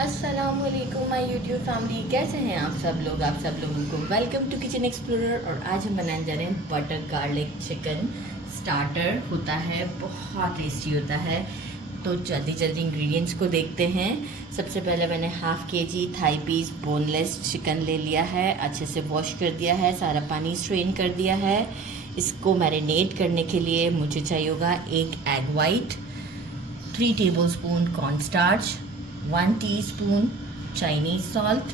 अस्सलामुअलैकुम my YouTube family, कैसे हैं आप सब लोग। आप सब लोगों को वेलकम टू किचन एक्सप्लोरर। और आज हम बनाने जा रहे हैं बटर गार्लिक चिकन स्टार्टर। होता है बहुत टेस्टी होता है। तो जल्दी जल्दी इंग्रेडिएंट्स को देखते हैं। सबसे पहले मैंने half KG thigh piece boneless chicken ले लिया है। अच्छे से वॉश कर दिया है, सारा पानी स्ट्रेन कर दिया है। इसको मैरिनेट करने के लिए मुझे चाहिए होगा एक egg white, 3 tablespoon cornstarch, 1 teaspoon Chinese salt,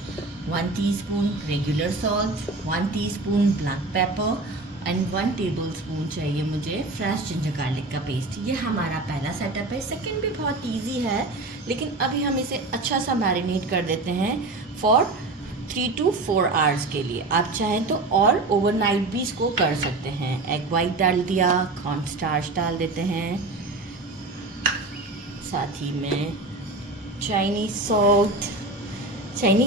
1 teaspoon regular salt, 1 teaspoon black pepper and 1 tablespoon चाहिए मुझे फ्रेश जिंजर गार्लिक का पेस्ट। ये हमारा पहला सेटअप है। सेकंड भी बहुत इजी है, लेकिन अभी हम इसे अच्छा सा मैरिनेट कर देते हैं फॉर 3 to 4 आवर्स के लिए। आप चाहें तो और ओवरनाइट भी इसको कर सकते हैं। एग वाइट डाल दिया, कॉर्नस्टार्च डाल देते हैं, साथ ही में चाइनीज़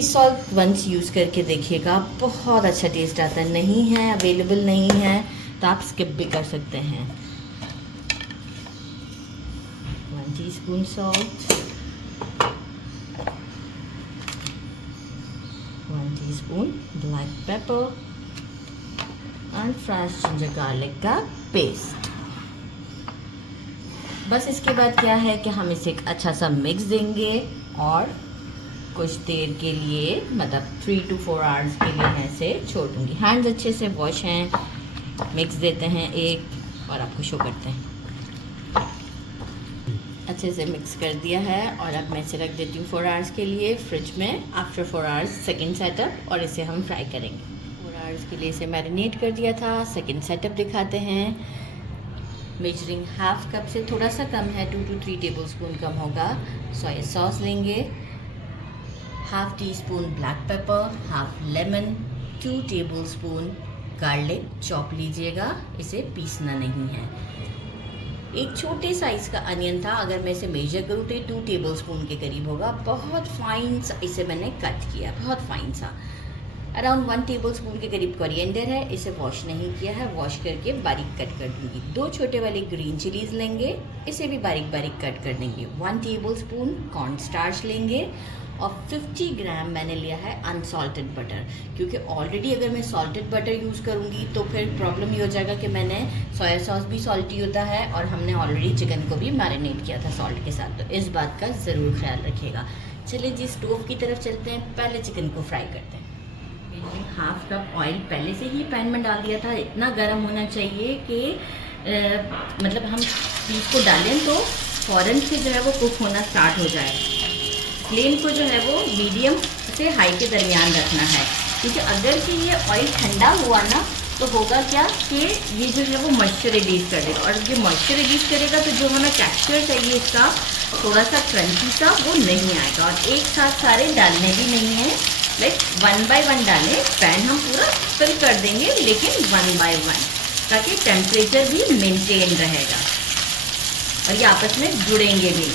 सॉल्ट वंस यूज़ करके देखिएगा, बहुत अच्छा टेस्ट आता है। नहीं है अवेलेबल, नहीं है तो आप स्किप भी कर सकते हैं। 1 teaspoon salt, 1 teaspoon black pepper and fresh ginger garlic का पेस्ट। बस इसके बाद क्या है कि हम इसे एक अच्छा सा मिक्स देंगे और कुछ देर के लिए, मतलब 3 to 4 आवर्स के लिए मैं इसे छोड़ दूँगी। हैंड्स अच्छे से वॉश हैं। मिक्स देते हैं एक और आपको शो करते हैं। अच्छे से मिक्स कर दिया है और अब मैं इसे रख देती हूँ 4 आवर्स के लिए फ्रिज में। आफ्टर 4 आवर्स सेकेंड सेटअप, और इसे हम फ्राई करेंगे। 4 आवर्स के लिए इसे मैरिनेट कर दिया था। सेकेंड सेटअप दिखाते हैं। मेजरिंग हाफ कप से थोड़ा सा कम है, 2 to 3 टेबलस्पून कम होगा। सोया सॉस लेंगे, half tea spoon black pepper, half lemon, 2 tablespoon garlic chop लीजिएगा, इसे पीसना नहीं है। एक छोटे साइज़ का अनियन था, अगर मैं इसे मेजर करूँ तो 2 टेबलस्पून के करीब होगा। बहुत फाइन सा इसे मैंने कट किया, बहुत फाइन सा। अराउंड 1 टेबलस्पून के करीब कोरिएंडर है, इसे वॉश नहीं किया है, वॉश करके बारीक कट कर दूंगी। 2 छोटे वाले ग्रीन चिलीज लेंगे, इसे भी बारीक बारीक कट कर देंगे। 1 टेबलस्पून कॉर्नस्टार्च लेंगे और 50 ग्राम मैंने लिया है अनसॉल्टेड बटर, क्योंकि ऑलरेडी अगर मैं सॉल्टेड बटर यूज़ करूँगी तो फिर प्रॉब्लम ये हो जाएगा कि मैंने सोया सॉस भी सॉल्टी होता है और हमने ऑलरेडी चिकन को भी मैरिनेट किया था सॉल्ट के साथ, तो इस बात का ज़रूर ख्याल रखिएगा। चलिए जी, स्टोव की तरफ चलते हैं। पहले चिकन को फ्राई करते हैं। हाफ कप ऑयल पहले से ही पैन में डाल दिया था। इतना गर्म होना चाहिए कि मतलब हम पीस को डालें तो फ़ौरन से जो है वो कुक होना स्टार्ट हो जाए। फ्लेम को जो है वो मीडियम से हाई के दरमियान रखना है, क्योंकि अगर कि ये ऑयल ठंडा हुआ ना तो होगा क्या कि ये जो है वो मॉइस्चर रिलीज़ कर देगा, और ये मॉइस्चर रिलीज़ करेगा तो जो हमें टेक्सचर चाहिए इसका थोड़ा सा क्रंची सा, वो नहीं आएगा। और एक साथ सारे डालने भी नहीं है, लाइक 1 by 1 डालें। पैन हम पूरा फिल कर देंगे, लेकिन 1 by 1, ताकि टेम्परेचर भी मेंटेन रहेगा और ये आपस में जुड़ेंगे भी।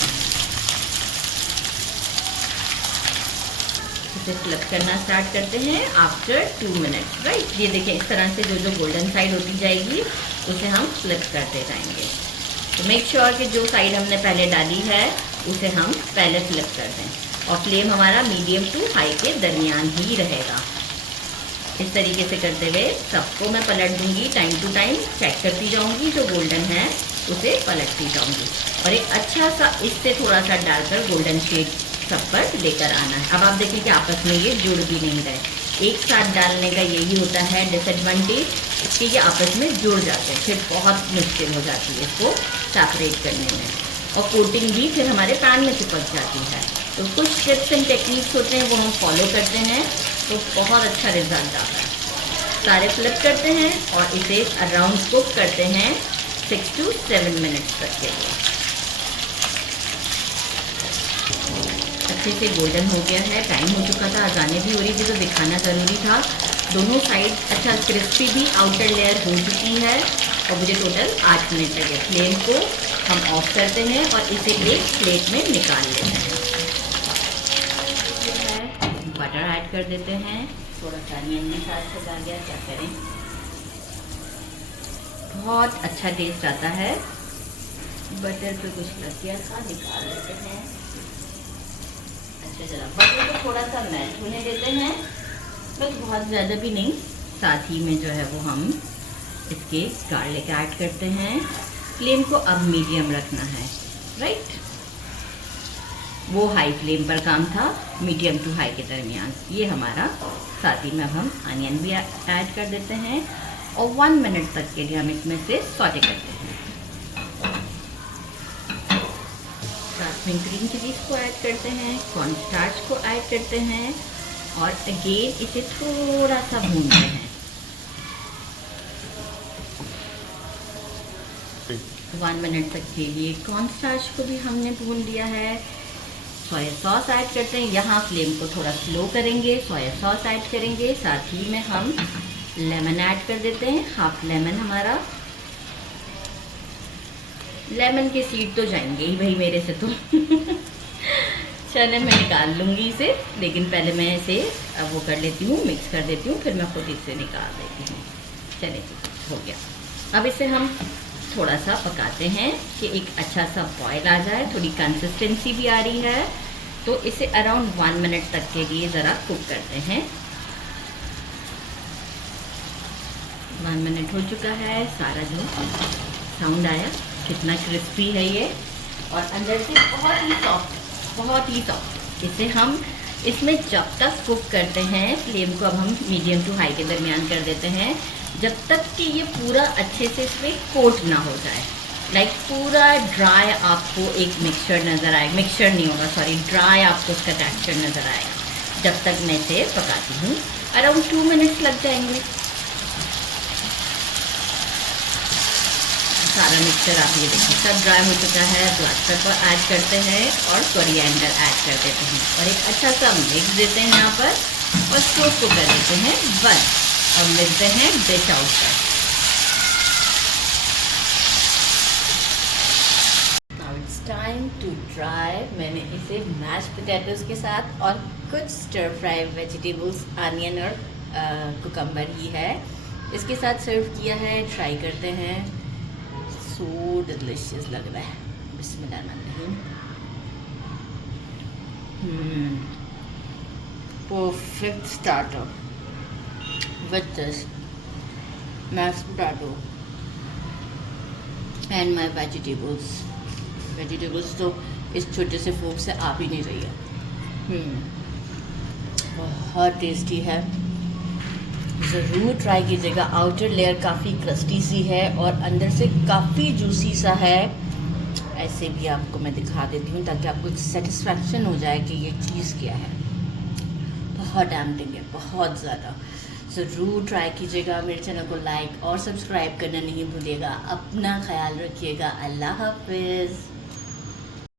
इसे फ्लिप करना स्टार्ट करते हैं आफ्टर 2 मिनट्स, राइट। ये देखें, इस तरह से जो जो गोल्डन साइड होती जाएगी उसे हम फ्लिप करते जाएंगे। तो मेक श्योर कि जो साइड हमने पहले डाली है उसे हम पहले फ्लिप कर दें, और फ्लेम हमारा मीडियम टू हाई के दरमियान ही रहेगा। इस तरीके से करते हुए सबको मैं पलट दूंगी, टाइम टू टाइम चेक करती जाऊंगी, जो गोल्डन है उसे पलटती जाऊंगी, और एक अच्छा सा इससे थोड़ा सा डालकर गोल्डन शेड सब पर लेकर आना है। अब आप देखिए कि आपस में ये जुड़ भी नहीं रहे। एक साथ डालने का यही होता है डिसएडवांटेज, कि ये आपस में जुड़ जाते हैं, फिर बहुत मुश्किल हो जाती है इसको सेपरेट करने में, और कोटिंग भी फिर हमारे पैन में चिपक जाती है। तो कुछ टिप्स एंड टेक्निक्स होते हैं वो हम फॉलो करते हैं तो बहुत अच्छा रिजल्ट आता है। सारे फ्लिप करते हैं और इसे अराउंड कुक करते हैं 6 to 7 मिनट्स तक के लिए। अच्छे से गोल्डन हो गया है, टाइम हो चुका था, अजाने भी हो रही थी तो दिखाना ज़रूरी था। दोनों साइड अच्छा क्रिस्पी भी आउटर लेयर हो चुकी है, और मुझे टोटल 8 मिनट लगे। फ्लेम को हम ऑफ करते हैं और इसे एक प्लेट में निकाल लेते हैं। बटर ऐड कर देते हैं, थोड़ा सा अनियन भी साथ से डाल दिया, क्या करें, बहुत अच्छा टेस्ट आता है। बटर पे कुछ लग गया था, निकाल लेते हैं। अच्छा जरा बटर को थोड़ा सा मेल्ट होने देते हैं, बस बहुत ज़्यादा भी नहीं। साथ ही में जो है वो हम इसके गार्लिक ऐड करते हैं। फ्लेम को अब मीडियम रखना है, राइट। वो हाई फ्लेम पर काम था, मीडियम टू हाई के दरमियान ये हमारा। साथ ही में अब हम अनियन भी ऐड कर देते हैं और 1 मिनट तक के लिए हम इसमें से सौटे करते हैं। साथ में ग्रीन चिलीज को ऐड करते हैं, कॉर्न स्टार्च को ऐड करते हैं और अगेन इसे थोड़ा सा भूनते हैं। 1 मिनट तक के लिए कॉर्न स्टार्च को भी हमने भून लिया है। सोया सॉस ऐड करते हैं, यहाँ फ्लेम को थोड़ा स्लो करेंगे, सोया सॉस ऐड करेंगे। साथ ही में हम लेमन ऐड कर देते हैं, हाफ लेमन हमारा। लेमन के सीड तो जाएंगे ही भाई मेरे से तो चले मैं निकाल लूँगी इसे, लेकिन पहले मैं इसे अब वो कर लेती हूँ, मिक्स कर देती हूँ, फिर मैं खुद इसे निकाल देती हूँ। चले हो गया। अब इसे हम थोड़ा सा पकाते हैं कि एक अच्छा सा बॉयल आ जाए, थोड़ी कंसिस्टेंसी भी आ रही है, तो इसे अराउंड 1 मिनट तक के लिए ज़रा कुक करते हैं। 1 मिनट हो चुका है। सारा जो साउंड आया कितना क्रिस्पी है ये, और अंदर से बहुत ही सॉफ्ट, बहुत ही सॉफ्ट। इसे हम इसमें जब तक कुक करते हैं, फ्लेम को अब हम मीडियम टू हाई के दरमियान कर देते हैं, जब तक कि ये पूरा अच्छे से इसमें कोट ना हो जाए। लाइक पूरा ड्राई आपको एक मिक्सचर नज़र आए, मिक्सचर नहीं होगा सॉरी, ड्राई आपको उसका टेक्सचर नज़र आएगा। जब तक मैं इसे पकाती हूँ अराउंड 2 मिनट्स लग जाएंगे। सारा मिक्सचर आप ये देखिए सब ड्राई हो चुका है। ब्लैक पेपर ऐड करते हैं और कोरिएंडर ऐड कर देते हैं और एक अच्छा सा मिक्स देते हैं यहाँ पर और स्टोव को कर देते हैं बंद और मिलते हैं डिश आउट पर। Now it's time to try. मैंने इसे मैश पोटैटोज के साथ और कुछ स्टर फ्राई वेजिटेबल्स, अनियन और कुकम्बर ही है, इसके साथ सर्व किया है। ट्राई करते हैं। सो डिलिशियस लग रहा है। बिस्मिल्लाहिर्रहमानिर्रहीम। Perfect starter with this mashed potato and my vegetables तो इस छोटे से फोक से आ भी नहीं रही है। बहुत टेस्टी है, ज़रूर ट्राई कीजिएगा। आउटर लेयर काफ़ी क्रस्टी सी है और अंदर से काफ़ी जूसी सा है। ऐसे भी आपको मैं दिखा देती हूँ ताकि आपको एक सेटिस्फैक्शन हो जाए कि ये चीज़ क्या है। बहुत टैम्पटिंग है, बहुत ज़्यादा। ज़रूर ट्राई कीजिएगा। मेरे चैनल को लाइक और सब्सक्राइब करना नहीं भूलिएगा। अपना ख्याल रखिएगा। अल्लाह हाफिज़।